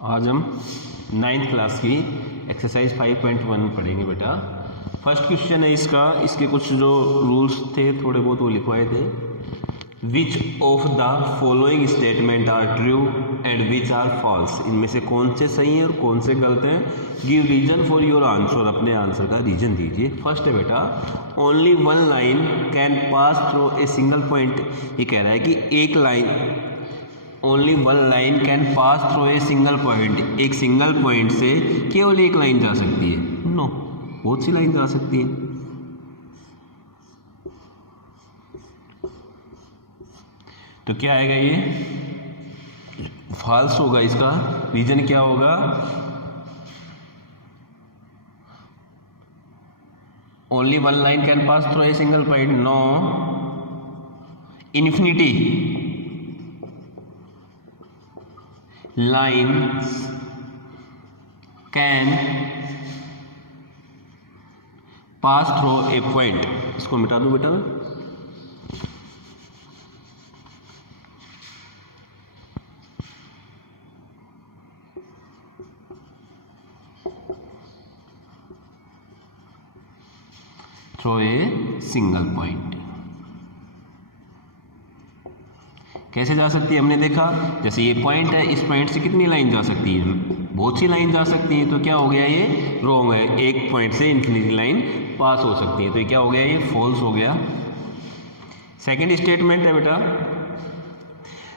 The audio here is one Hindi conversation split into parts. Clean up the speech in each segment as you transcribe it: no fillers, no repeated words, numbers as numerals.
आज हम 9th क्लास की एक्सरसाइज 5.1 पढ़ेंगे बेटा। फर्स्ट क्वेश्चन है इसका, इसके कुछ जो रूल्स थे थोड़े बहुत वो लिखवाए थे। Which of the following statement are true and which are false, इनमें से कौन से सही हैं और कौन से गलत हैं। Give reason for your answer, अपने आंसर का रीजन दीजिए। फर्स्ट है बेटा, only one line can pass through a single point. ये कह रहा है कि एक लाइन, only one line can pass through a single point, एक सिंगल पॉइंट से केवल एक लाइन जा सकती है। नो, बहुत सी लाइन जा सकती है। तो क्या आएगा, ये फॉल्स होगा। इसका रीजन क्या होगा, only one line can pass through a single point. No, infinity lines can pass through a point। इसको मिटा दूं बेटा मैं। थ्रू ए सिंगल पॉइंट कैसे जा सकती है, हमने देखा जैसे ये पॉइंट है, इस पॉइंट से कितनी लाइन जा सकती है, बहुत सी लाइन जा सकती है। तो क्या हो गया, ये रॉन्ग है। एक पॉइंट से इन्फिनिटी लाइन पास हो सकती है, तो ये क्या हो गया, ये फॉल्स हो गया। सेकंड स्टेटमेंट है बेटा,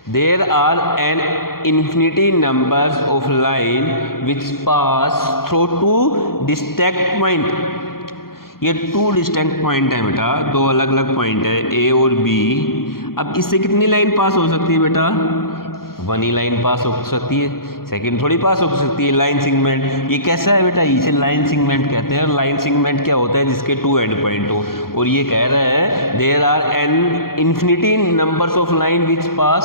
there are an infinity numbers of line which pass through two distinct point. ये टू डिस्टिंक्ट पॉइंट है बेटा, दो अलग अलग पॉइंट है ए और बी। अब इससे कितनी लाइन पास हो सकती है बेटा, वन ही लाइन पास हो सकती है, सेकंड थोड़ी पास हो सकती है। लाइन सेगमेंट ये कैसा है बेटा, इसे लाइन सेगमेंट कहते हैं। और लाइन सेगमेंट क्या होता है, जिसके टू एंड पॉइंट हो। और ये कह रहा है there are an infinity numbers of line which pass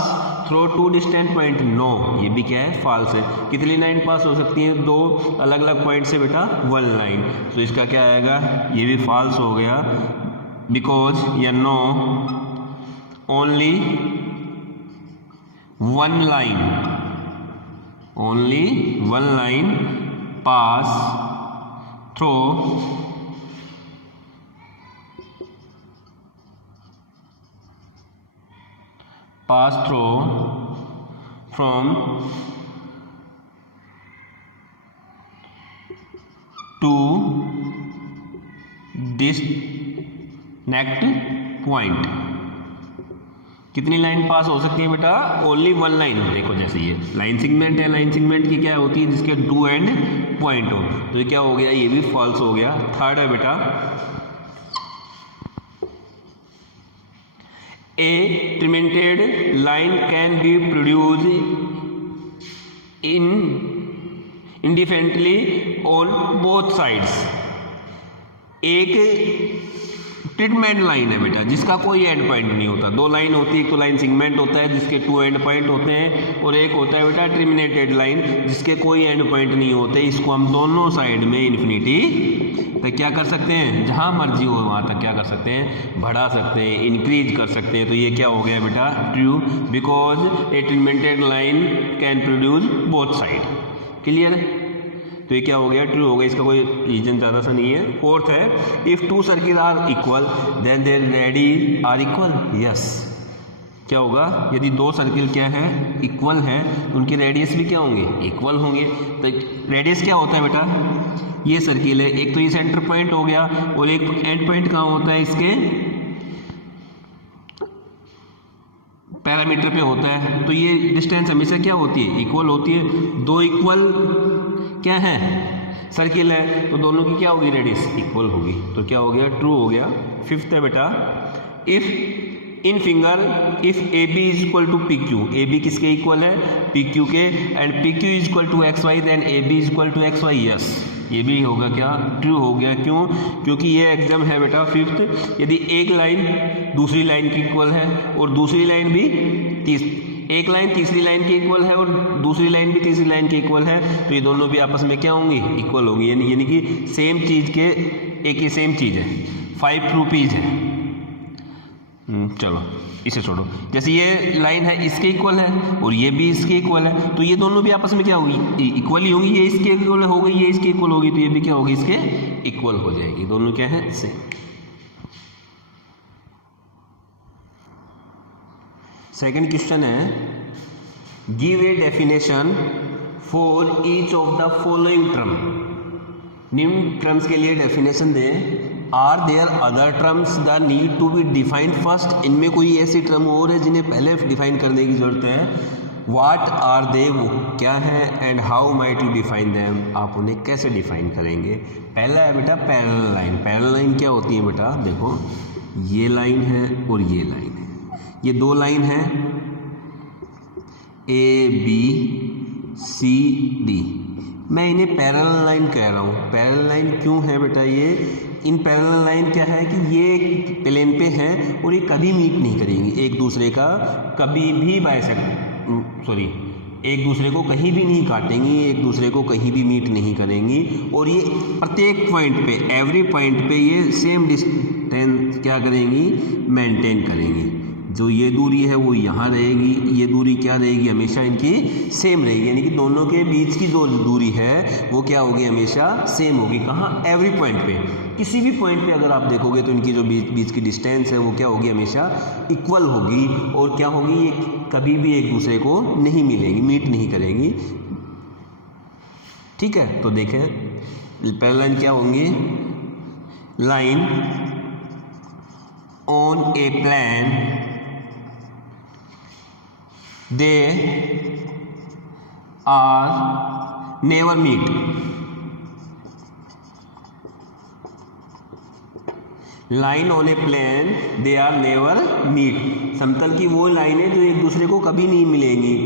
through two distant point. No, ये भी क्या है, फॉल्स है। कितनी लाइन पास हो सकती है, दो अलग अलग पॉइंट से बेटा, वन लाइन। तो इसका क्या आएगा, ये भी फॉल्स हो गया। बिकॉज या no, only one line, only one line pass through from two distinct point. कितनी लाइन पास हो सकती है बेटा, ओनली वन लाइन। देखो जैसे ये लाइन सेगमेंट है, लाइन सेगमेंट की क्या होती है, जिसके टू एंड पॉइंट हो। तो ये क्या हो गया, ये भी फॉल्स हो गया। थर्ड है बेटा, a terminated line can be produced indifferently on both sides. एक ट्रीटमेंट लाइन है बेटा, जिसका कोई एंड पॉइंट नहीं होता। दो लाइन होती है, एक तो लाइन सेगमेंट होता है जिसके टू एंड पॉइंट होते हैं, और एक होता है बेटा टर्मिनेटेड लाइन जिसके कोई एंड पॉइंट नहीं होते। इसको हम दोनों साइड में इन्फिनिटी तक क्या कर सकते हैं, जहां मर्जी हो वहां तक क्या कर सकते हैं, बढ़ा सकते हैं, इंक्रीज कर सकते हैं। तो ये क्या हो गया बेटा, true, because A terminated line can produce both side. Clear, तो ये क्या हो गया, ट्रू हो गया। इसका कोई रीजन ज़्यादा सा नहीं है। फोर्थ है, if two circle are equal then their radius are equal. Yes, क्या होगा, यदि दो सर्किल क्या है, इक्वल है, तो उनके रेडियस भी क्या होंगे, इक्वल होंगे। तो रेडियस क्या होता है बेटा, ये सर्किल है, एक तो ये सेंटर पॉइंट हो गया, और एक एंड पॉइंट कहाँ होता है, इसके पैरामीटर पे होता है। तो ये डिस्टेंस हमेशा क्या होती है, इक्वल होती है। दो इक्वल क्या है, सर्किल है, तो दोनों की क्या होगी, रेडियस इक्वल होगी। तो क्या हो गया, ट्रू हो गया। फिफ्थ है बेटा, if in figure if A B is equal to P Q, A B किसके इक्वल है, पी क्यू के, and P Q is equal to X Y, then A B is equal to X Y. Yes, ये भी होगा क्या, ट्रू हो गया। क्यों, क्योंकि ये एग्जाम है बेटा फिफ्थ। यदि एक लाइन दूसरी लाइन की इक्वल है और दूसरी लाइन भी एक लाइन तीसरी लाइन के इक्वल है और दूसरी लाइन भी तीसरी लाइन के इक्वल है, तो ये दोनों भी आपस में क्या होंगी, इक्वल होंगी। यानी कि सेम चीज़ के एक ही सेम चीज़ है, 5 रुपीज़ है, चलो इसे छोड़ो। जैसे ये लाइन है इसके इक्वल है और ये भी इसके इक्वल है, तो ये दोनों भी आपस में क्या होगी, इक्वल ही होंगी। ये इसके इक्वल हो गई, ये इसके इक्वल होगी, तो ये भी क्या होगी, इसके इक्वल हो जाएगी। दोनों क्या है, सेम। सेकंड क्वेश्चन है, give a definition for each of the following term. निम्न टर्म्स के लिए डेफिनेशन दें। Are there other terms the need to be defined first. इनमें कोई ऐसी टर्म और है जिन्हें पहले डिफाइन करने की जरूरत है। व्हाट आर दे, वो क्या है, and how might you define them, आप उन्हें कैसे डिफाइन करेंगे। पहला है बेटा पैरेलल लाइन। पैरेलल लाइन क्या होती है बेटा, देखो ये लाइन है और ये लाइन है, ये दो लाइन है ए बी सी डी, मैं इन्हें पैरेलल लाइन कह रहा हूँ। पैरेलल लाइन क्यों है बेटा, ये इन पैरेलल लाइन क्या है कि ये प्लेन पे है और ये कभी मीट नहीं करेंगी एक दूसरे का, कभी भी एक दूसरे को कहीं भी नहीं काटेंगी, एक दूसरे को कहीं भी मीट नहीं करेंगी। और ये प्रत्येक पॉइंट पे, एवरी पॉइंट पे ये सेम डिस्टेंस क्या करेंगी, मेंटेन करेंगी। जो ये दूरी है वो यहाँ रहेगी, ये दूरी क्या रहेगी, हमेशा इनकी सेम रहेगी। यानी कि दोनों के बीच की जो दूरी है वो क्या होगी, हमेशा सेम होगी। कहाँ, एवरी पॉइंट पे, किसी भी पॉइंट पे अगर आप देखोगे तो इनकी जो बीच की डिस्टेंस है वो क्या होगी, हमेशा इक्वल होगी। और क्या होगी, ये कभी भी एक दूसरे को नहीं मिलेगी, मीट नहीं करेगी। ठीक है, तो देखें पहला लाइन क्या होंगी, line on a plane they are never meet। Line on a plane they are never meet. समतल की वो लाइनें जो एक दूसरे को कभी नहीं मिलेंगी,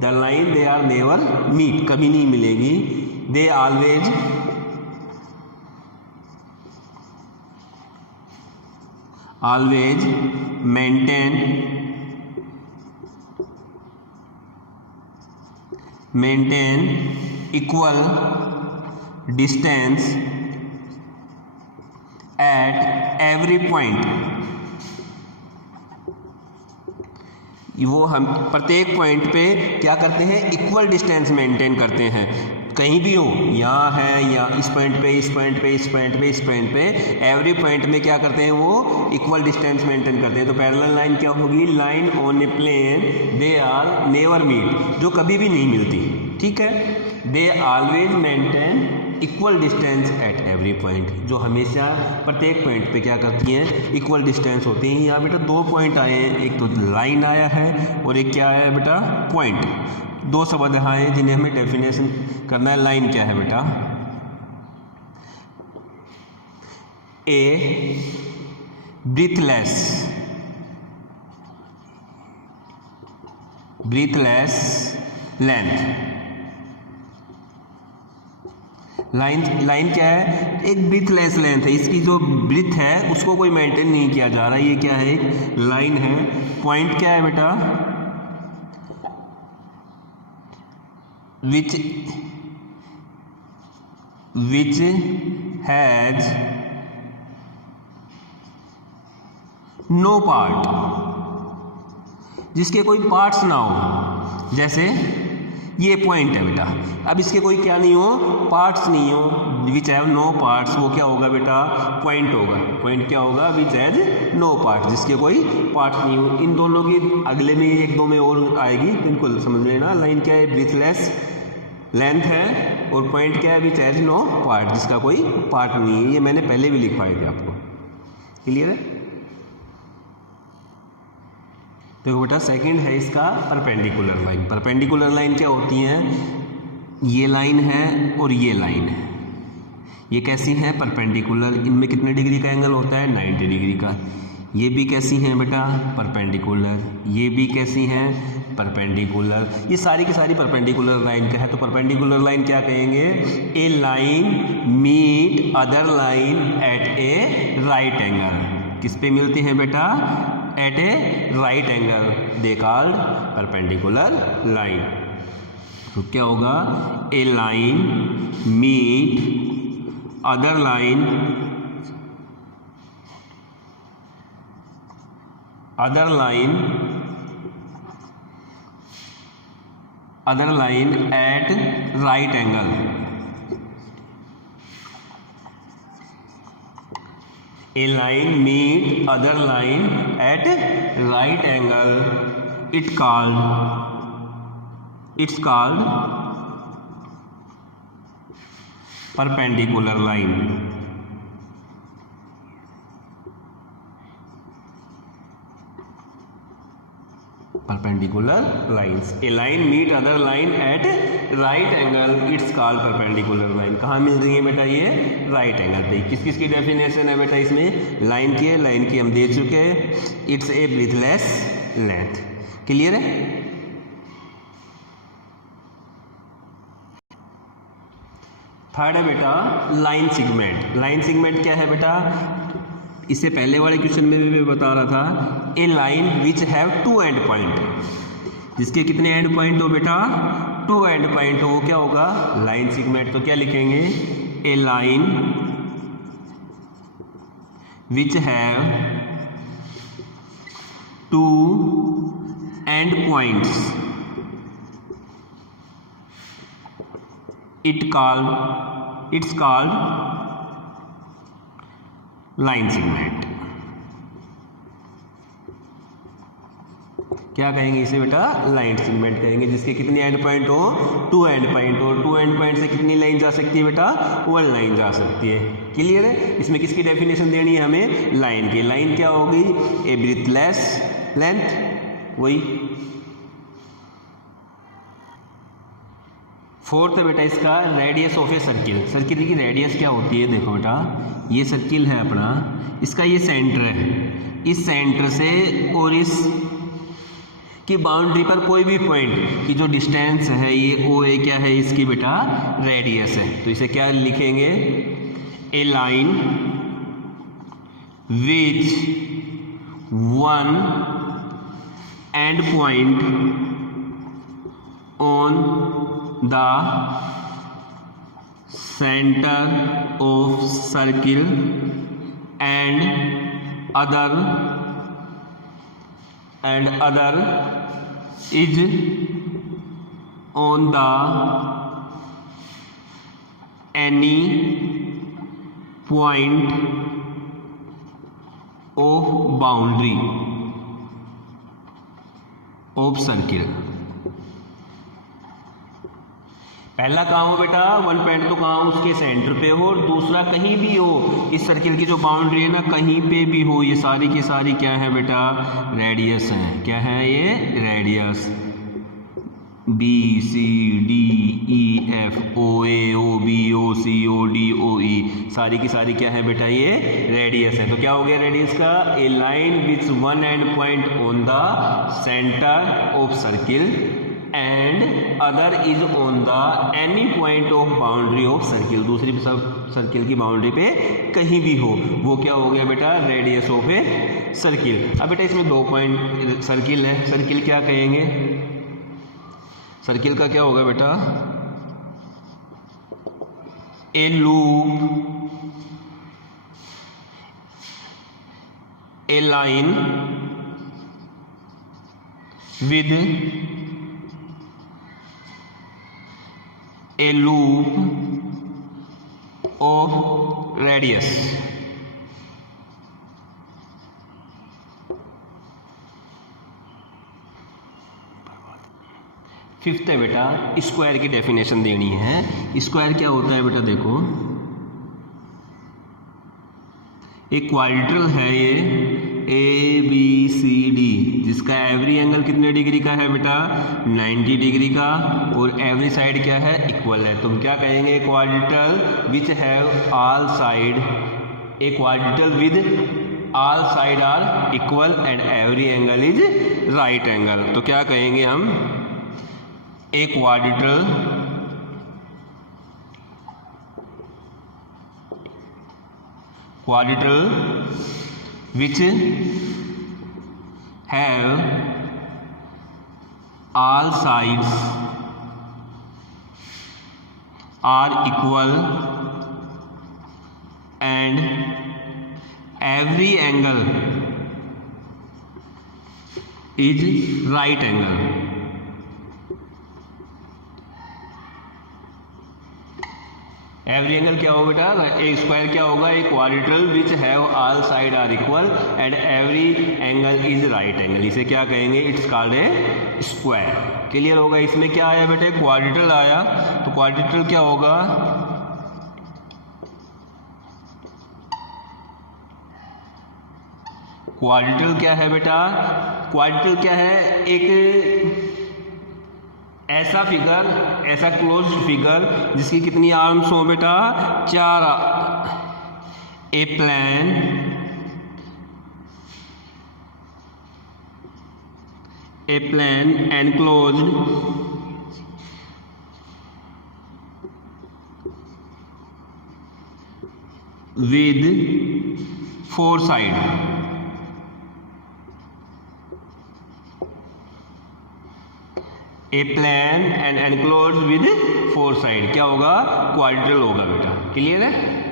the line they are never meet, कभी नहीं मिलेगी। They always maintain equal distance at every point। वो हम प्रत्येक पॉइंट पे क्या करते हैं, इक्वल डिस्टेंस मेंटेन करते हैं। कहीं भी हो, यहाँ है या इस पॉइंट पे, इस पॉइंट पे, इस पॉइंट पे, इस पॉइंट पे, एवरी पॉइंट में क्या करते हैं, वो इक्वल डिस्टेंस मेंटेन करते हैं। तो पैरेलल लाइन क्या होगी, line on a plane they are never meet, जो कभी भी नहीं मिलती। ठीक है, they always maintain equal distance at every point, जो हमेशा प्रत्येक पॉइंट पे क्या करती हैं, इक्वल डिस्टेंस होती हैं। यहाँ बेटा दो पॉइंट आए हैं, एक तो लाइन आया है और एक क्या आया है बेटा, पॉइंट। दो शब्द यहाँ हैं जिन्हें हमें डेफिनेशन करना है। लाइन क्या है बेटा, ए ब्रीथलेस लेंथ। लाइन क्या है, एक ब्रीथलेस लेंथ है, इसकी जो ब्रीथ है उसको कोई मेंटेन नहीं किया जा रहा। ये क्या है, एक लाइन है। पॉइंट क्या है बेटा, which has no part, जिसके कोई पार्ट्स ना हो। जैसे ये पॉइंट है बेटा, अब इसके कोई क्या नहीं हो, पार्ट्स नहीं हो, विच हैव नो पार्ट्स, वो क्या होगा बेटा, पॉइंट होगा। पॉइंट क्या होगा, विच हैज नो पार्ट, जिसके कोई पार्ट्स नहीं हो। इन दोनों की अगले में एक दो में और आएगी, तो इनको समझ लेना। लाइन क्या है, ब्रीथलेस लेंथ है, और पॉइंट क्या है, विच हैज नो पार्ट, जिसका कोई पार्ट नहीं है। ये मैंने पहले भी लिखवाए थे आपको, क्लियर है। देखो बेटा सेकंड है इसका परपेंडिकुलर लाइन। परपेंडिकुलर लाइन क्या होती है, ये लाइन है और ये लाइन है, ये कैसी है, परपेंडिकुलर। इनमें कितने डिग्री का एंगल होता है, 90 डिग्री का। ये भी कैसी हैं बेटा, परपेंडिकुलर। ये भी कैसी हैं, परपेंडिकुलर। ये सारी की सारी परपेंडिकुलर लाइन का है। तो परपेंडिकुलर लाइन क्या कहेंगे, a line meet other line at a right angle. किस पे मिलती है बेटा, at a right angle, they called perpendicular line. तो क्या होगा, a line meet other line other line at right angle. A line meet other line at right angle. It's called perpendicular line. Perpendicular lines. A line meet other line at right angle. It's called perpendicular line. कहाँ मिल रही है बेटा ये? राइट एंगल पे. किस किस की डेफिनेशन है बेटा इसमें? लाइन की हम दे चुके हैं. It's a breathless length. Clear है? थर्ड है बेटा लाइन सेगमेंट. लाइन सेगमेंट क्या है बेटा? इससे पहले वाले क्वेश्चन में भी मैं बता रहा था. A line which have two end point. जिसके कितने एंड पॉइंट हो बेटा? टू एंड पॉइंट हो. वो क्या होगा? Line segment. तो क्या लिखेंगे? A line which have two end points. It's called line segment. क्या कहेंगे इसे बेटा? लाइन सेगमेंट कहेंगे. जिसके कितने एंड पॉइंट हो? टू एंड पॉइंट हो. टू एंड पॉइंट से कितनी लाइन जा सकती है बेटा? वन लाइन जा सकती है. क्लियर है? इसमें किसकी डेफिनेशन देनी है हमें? लाइन की. लाइन क्या होगी? ए ब्रीथलेस लेंथ. वही. फोर्थ है बेटा इसका radius of a circle. Circle की रेडियस क्या होती है? देखो बेटा, ये सर्किल है अपना, इसका ये सेंटर है. इस सेंटर से और इस की बाउंड्री पर कोई भी पॉइंट की जो डिस्टेंस है ये ओ ए क्या है? इसकी बेटा रेडियस है. तो इसे क्या लिखेंगे? A line which one end point on the center of circle and other is on the any point of boundary of circle. पहला कहाँ हो बेटा? वन पॉइंट तो कहाँ हो? उसके सेंटर पे हो. और दूसरा कहीं भी हो, इस सर्किल की जो बाउंड्री है ना, कहीं पे भी हो. ये सारी की सारी क्या है बेटा? रेडियस है. क्या है ये? Radius. B C D E F O A O B O C O D O E सारी की सारी क्या है बेटा? ये रेडियस है. तो क्या हो गया रेडियस का? A line with one end point on the centre of circle and other is on the any point of boundary of circle. दूसरी सब सर्किल की बाउंड्री पे कहीं भी हो, वो क्या हो गया बेटा? Radius of a circle. अब बेटा इसमें दो पॉइंट सर्किल है. सर्किल क्या कहेंगे? सर्किल का क्या होगा बेटा? ए loop, A line with a loop of radius. Fifth है बेटा स्क्वायर की डेफिनेशन देनी है. स्क्वायर क्या होता है बेटा? देखो, एक क्वाड्रिलेटरल है ये ए बी सी डी, जिसका एवरी एंगल कितने डिग्री का है बेटा? 90 डिग्री का. और एवरी साइड क्या है? इक्वल है. तो हम क्या कहेंगे? Quadrilateral which have all side. A quadrilateral with all side are equal and every angle is right angle. तो क्या कहेंगे हम? A quadrilateral which have all sides are equal and every angle is right angle. Every angle क्या होगा बेटा, ए स्क्वायर क्या होगा, a quadrilateral which have all side are equal and every angle is right angle, इसे क्या कहेंगे, it's called a square. Clear होगा। इसमें क्या आया बेटे, क्वाड्रिलेटरल आया, तो क्वाड्रिलेटरल क्या होगा, क्वाड्रिलेटरल क्या है बेटा, क्वाड्रिलेटरल क्या है, एक ऐसा फिगर, ऐसा क्लोज्ड फिगर जिसकी कितनी आर्म्स हो बेटा, 4। A plan enclosed with 4 sides। A plan and enclosed with 4 side क्या होगा, क्वाड्रिलेटरल होगा बेटा। क्लियर है।